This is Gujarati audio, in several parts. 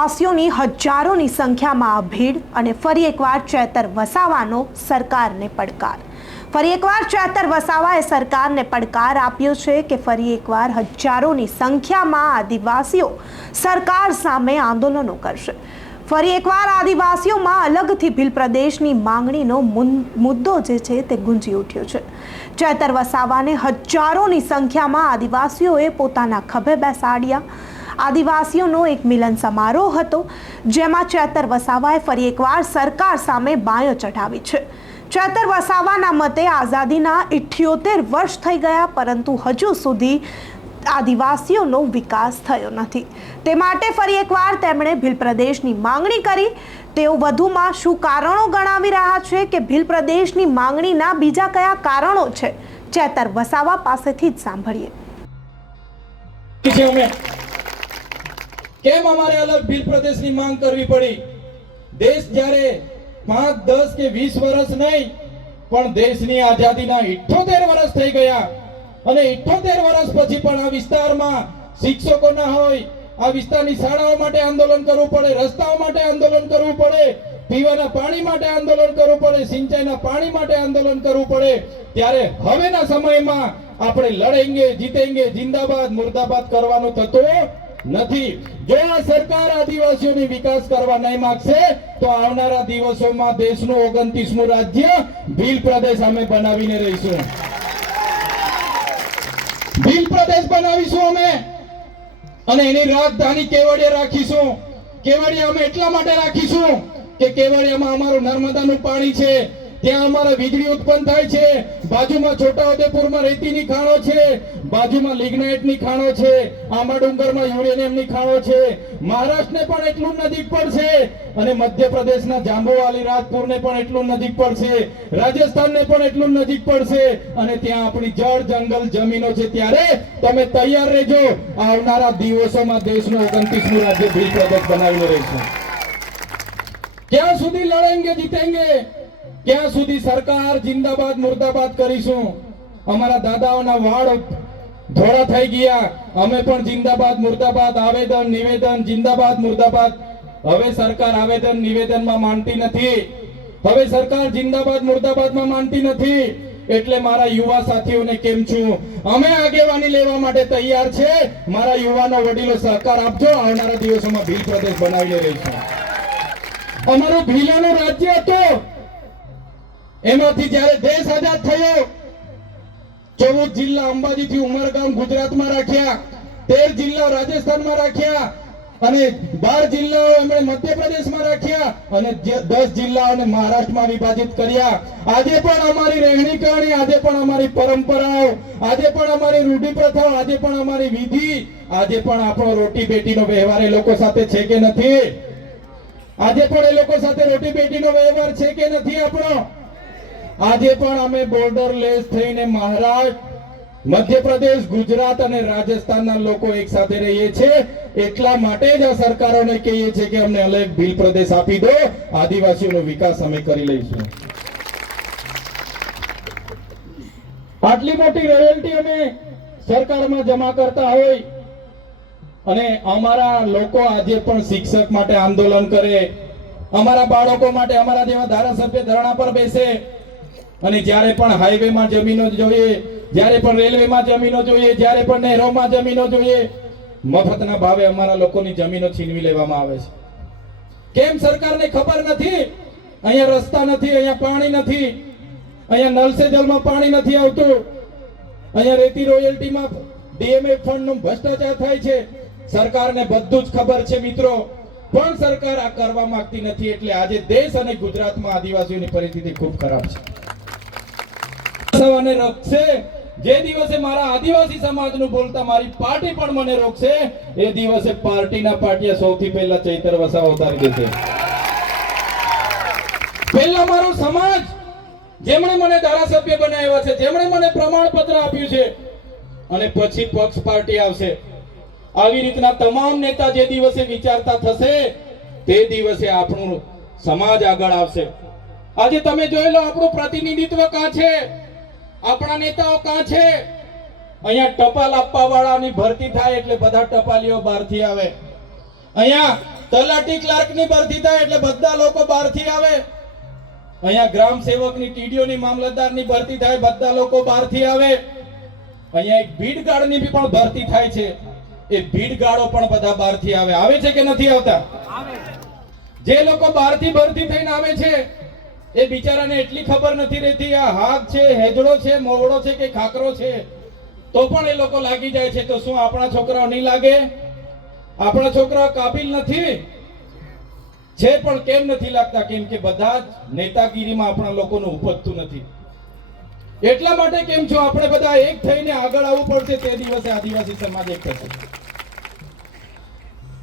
ફરી હજારોની સંખ્યામાં ભીડ અને ફરી એકવાર ચેતર વસાવાનો સરકારને પડકાર. ફરી એકવાર ચેતર વસાવાએ સરકારને પડકાર આપ્યો છે કે ફરી એકવાર હજારોની સંખ્યામાં આદિવાસીઓ સરકાર સામે આંદોલનો કરશે. ફરી એકવાર આદિવાસીઓમાં અલગથી ભીલ પ્રદેશની માંગણીનો મુદ્દો જે છે તે ગુંજી ઉઠ્યો છે. ચેતર વસાવાને હજારોની સંખ્યામાં આદિવાસીઓએ પોતાના ખભે બેસાડ્યા. આદિવાસીઓનો એક મિલન સમારોહ હતો, જેમાં ચેતર વસાવાએ ફરી એકવાર સરકાર સામે બાયો ચઢાવી છે. ચેતર વસાવાના મતે આઝાદીના ઇઠ્યોતેર વર્ષ થઈ ગયા, પરંતુ હજુ સુધી આદિવાસીઓનો વિકાસ થયો નથી. તે માટે ફરી એકવાર તેમણે ભીલ પ્રદેશની માંગણી કરી. તેઓ વધુમાં શું કારણો ગણાવી રહ્યા છે કે ભીલ પ્રદેશની માંગણીના બીજા કયા કારણો છે, ચેતર વસાવા પાસેથી જ સાંભળીએ. કેમ અમારે અલગ ભીલ પ્રદેશની માંગ કરવી પડી? દેશ જ્યારે પાંચ, દસ કે વીસ વર્ષ નહીં, પણ દેશની આઝાદીના ઇઠોતેર વર્ષ થઈ ગયા. અને ઇઠોતેર વર્ષ પછી પણ આ વિસ્તારમાં શિક્ષકો ના હોય, આ વિસ્તારની શાળાઓ માટે આંદોલન કરવું પડે, રસ્તાઓ માટે આંદોલન કરવું પડે, પીવાના પાણી માટે આંદોલન કરવું પડે, સિંચાઈના પાણી માટે આંદોલન કરવું પડે, ત્યારે હવેના સમયમાં આપણે લડેંગે, જીતેંગે, જિંદાબાદ, મુર્દાબાદ કરવાનું થતું નથી. જો આ સરકાર આદિવાસીઓની વિકાસ કરવા નહીં માંગશે, તો આવનારા દિવસોમાં દેશનું ઓગણત્રીસમું રાજ્ય ભીલ પ્રદેશ અમે બનાવીને રહીશું. ભીલ પ્રદેશ બનાવીશું અમે. અને એની રાજધાની કેવડિયા રાખીશું. કેવડિયા અમે એટલા માટે રાખીશું કે કેવડિયામાં અમારું નર્મદાનું પાણી છે. ત્યાં અમારે વીજળી ઉત્પન્ન થાય છે. બાજુમાં છોટાઉદેપુરમાં રેતીની ખાણો છે. બાજુમાં લિગ્નાઇટની ખાણો છે. આંબા ડુંગરમાં યુરેનિયમની ખાણો છે. મહારાષ્ટ્રને પણ એટલું નજીક પડશે અને મધ્યપ્રદેશના જાંબુવાલી, રાજપુરને પણ એટલું નજીક પડશે. રાજસ્થાનને પણ એટલું નજીક પડશે. અને ત્યાં આપણી જળ જંગલ જમીનો છે. ત્યારે તમે તૈયાર રહેજો. આવનારા દિવસોમાં દેશનું ઓગણત્રીસમું રાજ્ય ભીલ પ્રદેશ બનાવીને રહીશું. ક્યાં સુધી લડેંગે જીતેંગે ક્યાં સુધી સરકાર જિંદાબાદ, મુર્દાબાદ કરીશું. અમારા દાદાઓના વાળ ધોળા થઈ ગયા. અમે પણ જિંદાબાદ, મુર્દાબાદ, આવેદન, નિવેદન, જિંદાબાદ, મુર્દાબાદ. હવે સરકાર આવેદન, નિવેદનમાં માનતી નથી. હવે સરકાર જિંદાબાદ, મુર્દાબાદમાં માનતી નથી. એટલે મારા યુવા સાથીઓને કેમ છું? અમે આગેવાની લેવા માટે તૈયાર છે. મારા યુવાનો વડીલો સહકાર આપજો. આવનારા દિવસોમાં ભીલ પ્રદેશ બનાવીને રહીશું. અમારું ભીલાનું રાજ્ય હતું. એમાંથી જ્યારે દેશ આઝાદ થયો, ચૌદ જિલ્લા અંબાજીથી ઉમરગામ ગુજરાતમાં રાખ્યા, તેર જિલ્લા રાજસ્થાનમાં રાખ્યા, અને બાર જિલ્લાઓ એમણે મધ્યપ્રદેશમાં રાખ્યા, અને દસ જિલ્લાઓને મહારાષ્ટ્રમાં વિભાજિત કર્યા. આજે પણ અમારી રહેણી કરણી આજે પણ અમારી પરંપરાઓ, આજે પણ અમારી રૂઢિ પ્રથાઓ આજે પણ અમારી વિધિ, આજે પણ આપણો રોટી બેટીનો વ્યવહાર એ લોકો સાથે છે કે નથી? આજે પણ એ લોકો સાથે રોટી બેટીનો વ્યવહાર છે કે નથી આપણો? આજે પણ અમે બોર્ડર લેસ થઈને મહારાષ્ટ્ર મધ્યપ્રદેશ, ગુજરાત અને રાજસ્થાનના લોકો એક સાથે રહીએ છીએ. એટલા માટે જ આ સરકારોને કહીએ છીએ કે અમને અલગ ભીલ પ્રદેશ આપી દો. આદિવાસીઓનો વિકાસ અમે કરી લઈશું. આટલી મોટી રોયલ્ટી અમે સરકારમાં જમા કરતા હોય અને અમારા લોકો આજે પણ શિક્ષક માટે આંદોલન કરે, અમારા બાળકો માટે, અમારા જેવા ધારાસભ્ય ધરણા પર બેસે અને જ્યારે પણ હાઈવેમાં જમીનો જોઈએ, જ્યારે પણ રેલવેમાં જમીનો જોઈએ, જ્યારે પણ નહેરોમાં જમીનો જોઈએ, મફતના ભાવે અમારા લોકોની જમીનો છીનવી લેવામાં આવે છે. કેમ સરકારને ખબર નથી? અહીંયા રસ્તા નથી, અહીંયા પાણી નથી, અહીંયા નલ સે પાણી નથી આવતું. અહીંયા રેતી રોયલ્ટીમાં ડીએમએ ફંડનો ભ્રષ્ટાચાર થાય છે. સરકારને બધું જ ખબર છે મિત્રો. પણ સરકાર આ કરવા માંગતી નથી, એટલે આજે દેશ અને ગુજરાતમાં આદિવાસીઓની પરિસ્થિતિ ખૂબ ખરાબ છે. સવાને રોકશે. જે દિવસે મારા આદિવાસી સમાજનું બોલતા મારી પાર્ટી પણ મને રોકશે, એ દિવસે પાર્ટીના પાટિયા સૌથી પહેલા ચૈતર વસાવા ઉતારી દેશે. પહેલા મારો સમાજ, જેમણે મને ધારાસભ્ય બનાવ્યા છે, જેમણે મને પ્રમાણપત્ર આપ્યું છે, અને પછી પક્ષ પાર્ટી આવશે. આવી રીતના તમામ નેતા જે દિવસે વિચારતા થશે, તે દિવસે આપણું સમાજ આગળ આવશે. આજે તમે જોઈ લો, આપણું પ્રતિનિધિત્વ કા છે? આપણા નેતાઓ કાં છે? અહીંયા ટપાલ આપવા વાળાની ભરતી થાય એટલે બધા ટપાલીઓ બહારથી આવે. અહીંયા તલાટી ક્લાર્કની ભરતી થાય એટલે બધા લોકો બહારથી આવે. અહીંયા ગ્રામ સેવકની ટીડીઓની મામલતદારની ભરતી થાય બધા લોકો બહારથી આવે. અહીંયા એક ભીડ ગાર્ડની બી પણ ભરતી થાય છે. એ ભીડ ગાર્ડો પણ બધા બહારથી આવે. આવે છે કે નથી આવતા? જે લોકો બહારથી ભરતી થઈને આવે છે એ બિચારાને એટલી ખબર નથી રહેતી, આ હાથ છે હેજડો છે, મોવડો છે કે ખાકરો છે? તો પણ એ લોકો લાગી જાય છે, તો શું આપણા છોકરાઓ નહીં લાગે? આપણા છોકરાઓ કાબિલ નથી? છે પણ કેમ નથી લાગતા? કેમ કે બધા જ નેતાગીરીમાં આપણા લોકોનું ઉપજતું નથી. એટલા માટે કેમ છો? આપણે બધા એક થઈને આગળ આવવું પડશે તે દિવસે આદિવાસી સમાજ એક થશે.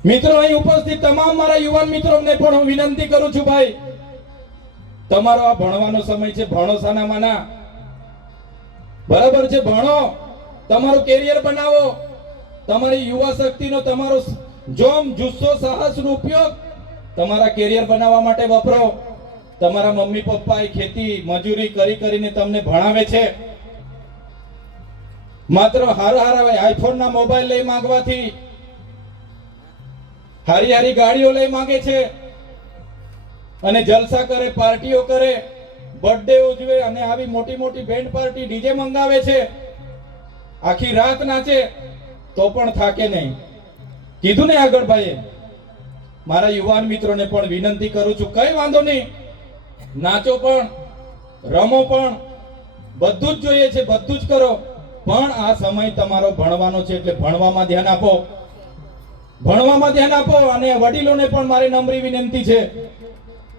મિત્રો, અહીં ઉપસ્થિત તમામ મારા યુવાન મિત્રોને પણ હું વિનંતી કરું છું, ભાઈ તમારો આ ભણવાનો સમય છે, ભણો સાના માના બરાબર છે, ભણો. તમારું કેરિયર બનાવો. તમારી યુવા શક્તિનો તમારો જોમ, જુસ્સો, સાહસનો ઉપયોગ તમારા કેરિયર બનાવવા માટે વપરો. તમારા મમ્મી પપ્પા એ ખેતી, મજૂરી કરી કરીને તમને ભણાવે છે. માત્ર હાર હારા આઈફોન ના મોબાઈલ લઈ માંગવાથી. હારી હારી ગાડીઓ લઈ માંગે છે. અને જલસા કરે, પાર્ટીઓ કરે, બર્થડે ઉજવે અને આવી મોટી મોટી બેન્ડ પાર્ટી ડીજે મંગાવે છે, આખી રાત નાચે, તો પણ થાકે નહીં. કીધું ને આગળ ભાઈએ, મારા યુવાન મિત્રોને પણ વિનંતી કરું છું, કઈ વાંધો નહીં. નાચો પણ, રમો પણ, બધું જ જોઈએ છે, બધું જ કરો. પણ આ સમય તમારો ભણવાનો છે, એટલે ભણવામાં ધ્યાન આપો. ભણવામાં ધ્યાન આપો અને વડીલોને પણ મારી નમ્રી વિનંતી છે.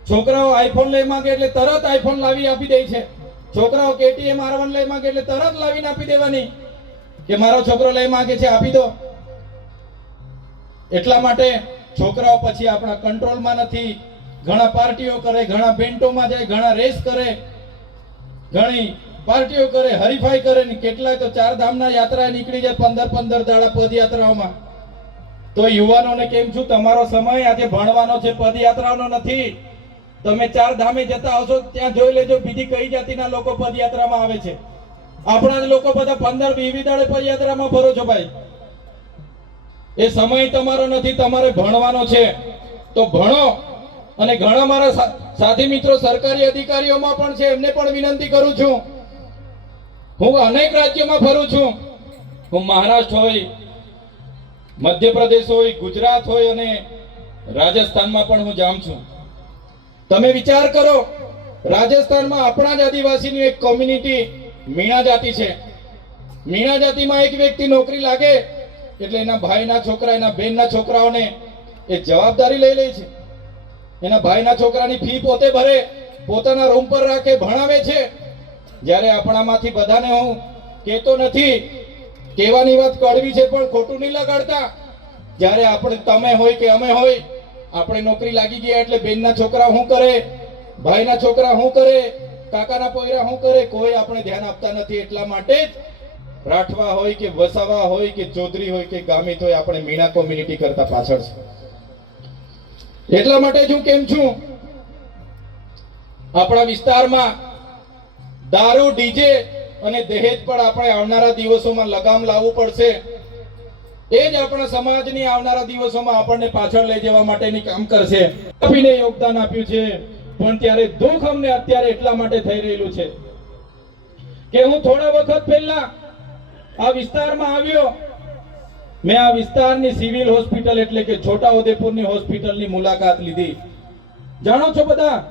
છોકરાઓ આઈફોન લઈ માંગે એટલે તરત આઈફોન લાવી આપી દે છે. છોકરાઓ કેટીએમ આર લઈ માંગે એટલે તરત લાવીને આપી દેવાની. કે મારો છોકરો લઈ માંગે છે, આપી દો. એટલા માટે છોકરાઓ પછી આપણા કંટ્રોલમાં નથી. ઘણા પાર્ટીઓ કરે, ઘણા બેન્ટોમાં જાય, ઘણા રેસ કરે. ઘણી પાર્ટીઓ કરે, હરીફાઈ કરે ને કેટલાય તો ચાર ધામના યાત્રા નીકળી જાય પંદર પંદર દાડા પદયાત્રાઓમાં. તો યુવાનોને કેમ છું, તમારો સમય આજે ભણવાનો છે પદયાત્રાનો નથી. તમે ચાર ધામે જતા આવશો, ત્યાં જોઈ લેજો, બીજી કઈ જાતિના લોકો પદયાત્રામાં આવે છે. આપણા જ લોકો બધા પંદર દાડે પદયાત્રામાં ભરો છો ભાઈ. એ સમય તમારો નથી, તમારે ભણવાનો છે. તો ભણો અને ઘણા મારા સાથી મિત્રો સરકારી અધિકારીઓમાં પણ છે, એમને પણ વિનંતી કરું છું. હું અનેક રાજ્યોમાં ફરું છું. હું મહારાષ્ટ્ર હોય, મધ્યપ્રદેશ હોય, ગુજરાત હોય અને રાજસ્થાનમાં પણ હું જામ છું. તમે વિચાર કરો, રાજસ્થાનમાં આપણા જ આદિવાસીની એક કોમ્યુનિટી મીણા જાતિ છે. મીણા જાતિમાં એક વ્યક્તિ નોકરી લાગે, એટલે એના ભાઈના છોકરા, એના બહેનના છોકરાઓને એ જવાબદારી લઈ લે છે. એના ભાઈના છોકરાની ફી પોતે ભરે, પોતાના રૂમ પર રાખે, ભણાવે છે. જ્યારે આપણામાંથી બધાને હું કહેતો નથી, કહેવાની વાત કડવી છે, પણ ખોટું નહીં લગાડતા. જ્યારે આપણે તમે હોય કે અમે હોય આપણે નોકરી લાગી ગયા એટલે બેનના છોકરા શું કરે, ભાઈના છોકરા શું કરે, કાકાના પોયરા શું કરે, કોઈ આપણે ધ્યાન આપતા નથી. એટલા માટે જ રાઠવા હોય કે વસાવા હોય કે ચૌધરી હોય કે ગામિત હોય, આપણે મીણા કોમ્યુનિટી કરતા પાછળ છે. એટલા માટે જ હું કેમ છું? આપણા વિસ્તારમાં દારૂ, ડીજે અને દહેજ પર આપણે આવનારા દિવસોમાં લગામ લાવવું પડશે. એ જ આપણા સમાજની આવનારા દિવસોમાં આપણને પાછળ લઈ જવા માટેની કામ કરશે. આપીને યોગદાન આપ્યું છે. પણ ત્યારે દુઃખ અમને અત્યારે એટલા માટે થઈ રહેલું છે કે હું થોડા વખત પહેલા આ વિસ્તારમાં આવ્યો. મેં આ વિસ્તારની સિવિલ હોસ્પિટલ એટલે કે છોટા ઉદેપુરની હોસ્પિટલની મુલાકાત લીધી. જાણો છો બધા?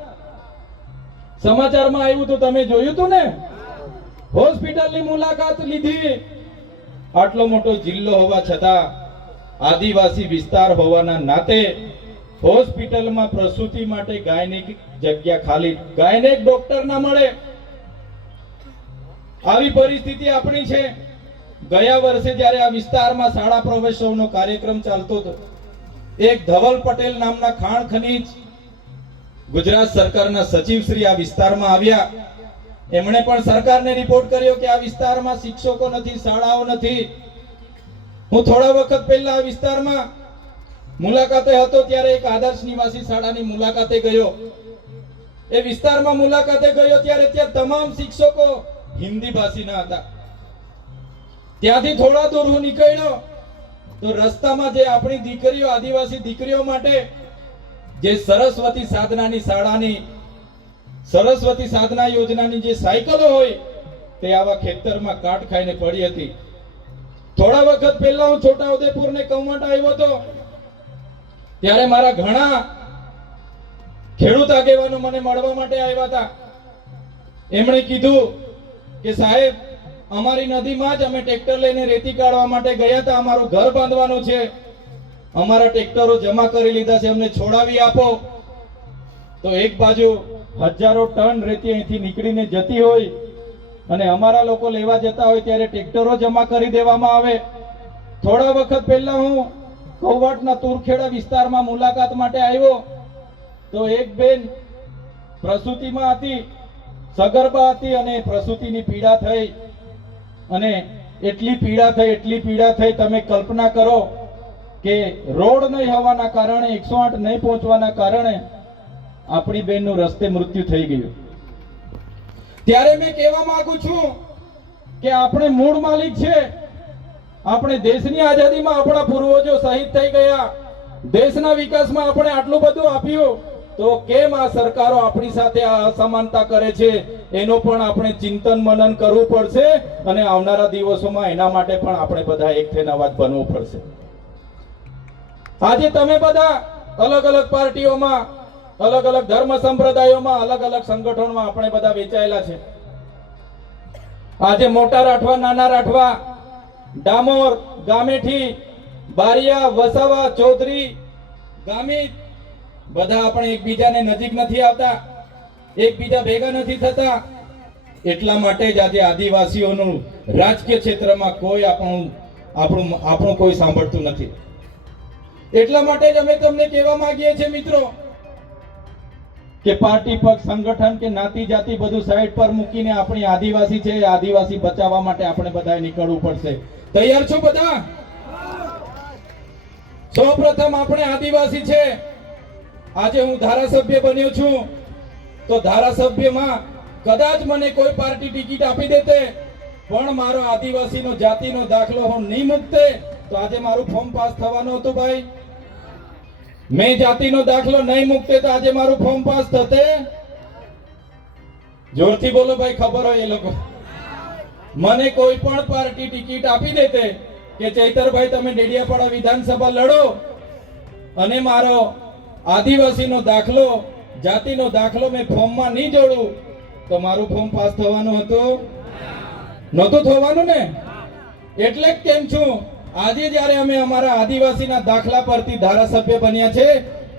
સમાચારમાં આવ્યું તો તમે જોયું હતું ને? હોસ્પિટલની મુલાકાત લીધી. આટલો મોટો જિલ્લો હોવા છતાં આદિવાસી વિસ્તાર હોવાના નાતે હોસ્પિટલમાં પ્રસૂતિ માટે ગાયનેક જગ્યા ખાલી. ગાયનેક ડોક્ટર ના મળે. આવી પરિસ્થિતિ આપણી છે. ગયા વર્ષે જ્યારે આ વિસ્તારમાં શાળા પ્રવેશોનો કાર્યક્રમ ચાલતો હતો, એક ધવલ પટેલ નામના ખાણ ખનીજ ગુજરાત સરકારના સચિવ શ્રી આ વિસ્તારમાં આવ્યા. એમણે પણ સરકારને રિપોર્ટ કર્યો કે આ વિસ્તારમાં શિક્ષકો નથી, શાળાઓ નથી. હું થોડા વખત પહેલા આ વિસ્તારમાં મુલાકાતે હતો, ત્યારે એક આદર્શ નિવાસી શાળાની મુલાકાતે ગયો. એ વિસ્તારમાં મુલાકાતે ગયો ત્યારે ત્યાં તમામ શિક્ષકો હિન્દી ભાષીના હતા. ત્યાંથી થોડા દૂર હું નીકળ્યો, તો રસ્તામાં જે આપણી દીકરીઓ, આદિવાસી દીકરીઓ માટે જે સરસ્વતી સાધનાની શાળાની સરસ્વતી સાધના યોજનાની જે સાયકલો હોય, તે આવા ખેતરમાં કાટ ખાઈને પડી હતી. થોડા વખત પહેલા હું છોટાઉદેપુર ને કૌમટ આવ્યો હતો, ત્યારે મારા ઘણા ખેડૂત આગેવાનો મને મળવા માટે આવ્યા હતા. એમણે કીધું કે, સાહેબ, અમારી નદીમાં જ અમે ટ્રેક્ટર લઈને રેતી કાઢવા માટે ગયા હતા. અમારું ઘર બાંધવાનું છે. અમારા ટ્રેક્ટરો જમા કરી લીધા છે. અમને છોડાવી આપો. તો એક બાજુ હજારો ટન રેતી અહીંથી નીકળીને જતી હોય અને અમારા લોકો લેવા જતા હોય ત્યારે ટ્રેક્ટરો જમા કરી દેવામાં આવે. થોડા વખત પહેલા હું કૌવટના તુરખેડા વિસ્તારમાં મુલાકાત માટે આવ્યો. તો એક બેન પ્રસૂતિમાં હતી, સગર્ભા હતી અને પ્રસૂતિની પીડા થઈ. અને એટલી પીડા થઈ, એટલી પીડા થઈ, તમે કલ્પના કરો કે રોડ નહીં હોવાના કારણે, એકસો આઠ નહીં પહોંચવાના કારણે આપણી બેનનું રસ્તે મૃત્યુ થઈ ગયું. ત્યારે મેં કહેવા માંગુ છું કે આપણે મૂળ માલિક છે. આપણે દેશની આઝાદીમાં આપણા પૂર્વજો શહીદ થઈ ગયા. દેશના વિકાસમાં આપણે આટલું બધું આપ્યું. તો કેમ આ સરકારો આપણી સાથે આ અસમાનતા કરે છે? એનો પણ આપણે ચિંતન મનન કરવું પડશે અને આવનારા દિવસોમાં એના માટે પણ આપણે બધા એક થઈને બનવું પડશે. આજે તમે બધા અલગ અલગ પાર્ટીઓમાં અલગ અલગ ધર્મ સંપ્રદાયોમાં અલગ અલગ સંગઠનોમાં આપણે બધા વેચાયેલા છે. આજે મોટા રાઠવા, નાના રાઠવા, ડામોર, ગામેઠી, બારિયા, વસાવા, ચૌધરી ગામિત બધા આપણે એકબીજાને નજીક નથી આવતા, એકબીજા ભેગા નથી થતા. એટલા માટે જ આજે આદિવાસીઓનું રાજકીય ક્ષેત્રમાં કોઈ આપણું આપણું આપણું કોઈ સાંભળતું નથી. એટલા માટે જ અમે તમને કહેવા માંગીએ છીએ મિત્રો કે પાર્ટી પક્ષ, સંગઠન કે નાતી જાતિ બધું સાઈડ પર મૂકીને આપણી આદિવાસી છે આદિવાસી બચાવવા માટે આપણે બધાએ નીકળવું પડશે. તૈયાર છો બધા? સૌપ્રથમ આપણે આદિવાસી છે. આજે હું ધારાસભ્ય બન્યો છું. તો ધારાસભ્યમાં કદાચ મને કોઈ પાર્ટી ટિકિટ આપી દેતે, પણ મારો આદિવાસીનો જાતિનો દાખલો હું નહીં મૂકતે. તો આજે મારું ફોર્મ પાસ થવાનું હતું ભાઈ. મેં જાતિનો દાખલો નહીં મૂકતે તો આજે મારું ફોર્મ પાસ થતે. જોરથી બોલો ભાઈ, ખબર હોય એ લોકો. મને કોઈ પણ પાર્ટી ટિકિટ આપી દેતે કે ચૈતરભાઈ તમે ડેડિયાપાડા વિધાનસભા લડો અને મારો આદિવાસીનો દાખલો, જાતિનો દાખલો મેં ફોર્મમાં નહીં જોડું, તો મારું ફોર્મ પાસ થવાનું હતું. નહોતું થવાનું ને? એટલે જ કેમ છું? આજે જ્યારે અમે અમારા આદિવાસીના દાખલા પરથી ધારાસભ્ય બન્યા છે,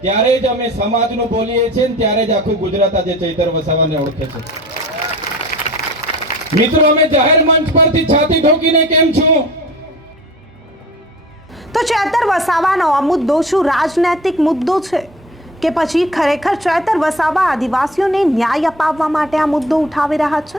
ત્યારે જ અમે સમાજનું બોલીએ છીએ ત્યારે જ આખું ગુજરાત આજે ચૈતર વસાવાને ઓળખે છે. મિત્રો, અમે જાહેર મંચ પરથી છાતી ઠોકીને કેમ છું? તો ચેતર વસાવાનો આ મુદ્દો શું રાજનૈતિક મુદ્દો છે? કે પછી ખરેખર ચેતર વસાવા આદિવાસીઓને ન્યાય અપાવવા માટે આ મુદ્દો ઉઠાવી રહ્યા છે?